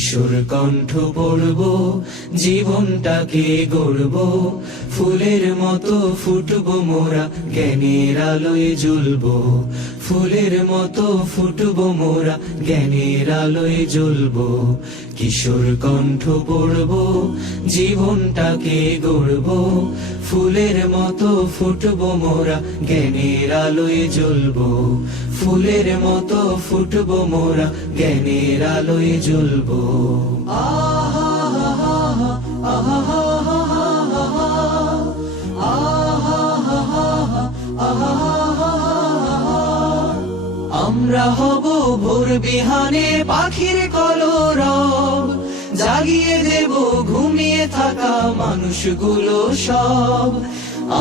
কিশোর কণ্ঠ পড়ব, জীবনটাকে গড়ব, ফুলের মতো ফুটব মোরা, জ্ঞানের আলোয় জ্বলব। ফুলের মতো ফুটব মোরা, জ্ঞানের আলোয় জ্বলব। কিশোর কণ্ঠ পড়ব, জীবনটাকে গড়ব, ফুলের মতো ফুটব মোরা, জ্ঞানের আলোয় জ্বলব। ফুলের মতো ফুটব মোরা, জ্ঞানের আলোয় জ্বলব। আমরা হব ভোর বিহানে পাখির কলরব, জাগিয়ে দেব ঘুমিয়ে থাকা মানুষগুলো সব।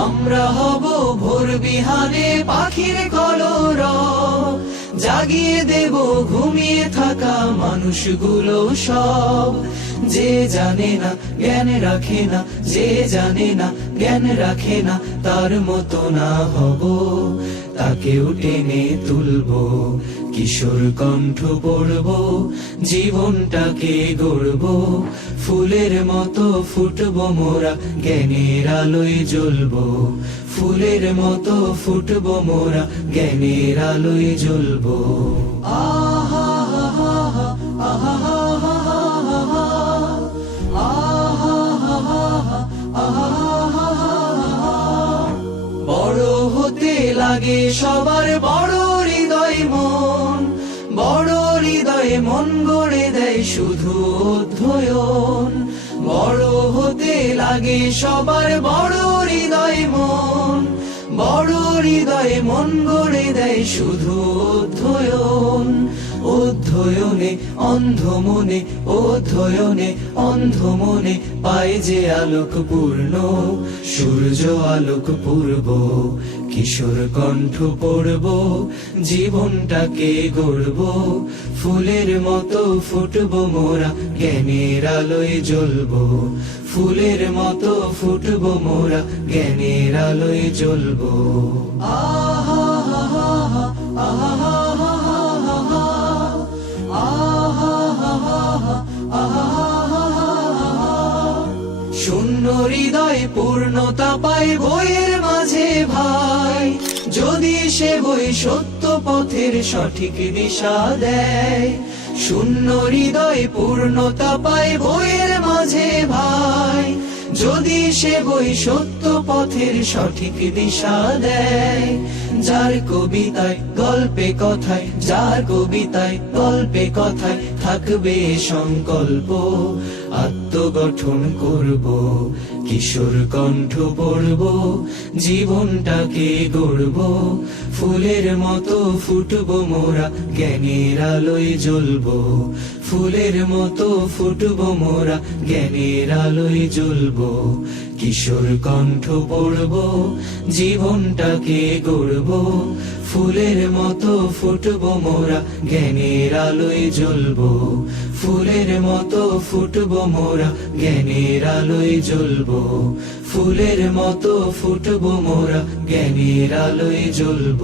আমরা হব ভোর বিহানে পাখির কলরব, জাগিয়ে দেব ঘুমিয়ে থাকা মানুষগুলো সব। যে জানে না জ্ঞান রাখে না, যে জানে না জ্ঞান রাখে না, তার মতো না হব, তাকেও টেনে তুলব। কিশোর কণ্ঠ পড়ব, জীবনটাকে গড়ব, ফুলের মতো ফুটব মোরা, জ্ঞানের আলোয় জ্বলব। ফুলের মতো ফুটব মোরা, জ্ঞানের আলোয় জ্বলব। বড় হতে লাগে সবার বড় হৃদয় মন, বড় হৃদয়ে মন গড়ে দেয় শুধু অধ্যয়ন। বড় হতে লাগে সবার বড় হৃদয় মন, বড় হৃদয়ে মন গড়ে দেয় শুধু অধ্যয়ন। অধ্যয়নে অন্ধ মনে, অধ্যয়নে অন্ধ মনে, পায় যে আলোক পূর্ণ, সূর্য আলোক পূর্ব। কিশোর কণ্ঠ পড়ব, জীবনটাকে গড়ব, ফুলের মতো ফুটব মোরা, জ্ঞানের আলোয় জ্বলব। ফুলের মতো ফুটব মোরা, জ্ঞানের আলোয় জ্বলব। শূন্য হৃদয় পূর্ণতা পায় বইয়ের মাঝে ভাই, যদি সে বই সত্য পথের সঠিক দিশা দেয়। শূন্য হৃদয় পূর্ণতা পায় বইয়ের মাঝে ভাই, যদি সে বই সত্য পথের সঠিক দিশা দেয়। যার কবিতায় গল্পে কথায়, যার কবিতায় গল্পে কথায় থাকবে সংকল্প, আত্মগঠন করব। কিশোর কণ্ঠ পড়ব, জীবনটাকে গড়ব, ফুলের মতো ফুটব মোরা, জ্ঞানের আলোয় জ্বলব। ফুলের মতো ফুটব মোরা, জ্ঞানের আলোয় জ্বলব। কিশোর কণ্ঠ পড়ব, জীবনটাকে গড়ব, ফুলের মতো ফুটব মোরা, জ্ঞানের আলোয় জ্বলব। ফুলের মতো ফুটব মোরা, জ্ঞানের আলোয় জ্বলব। ফুলের মতো ফুটব মোরা, জ্ঞানের আলোয় জ্বলব।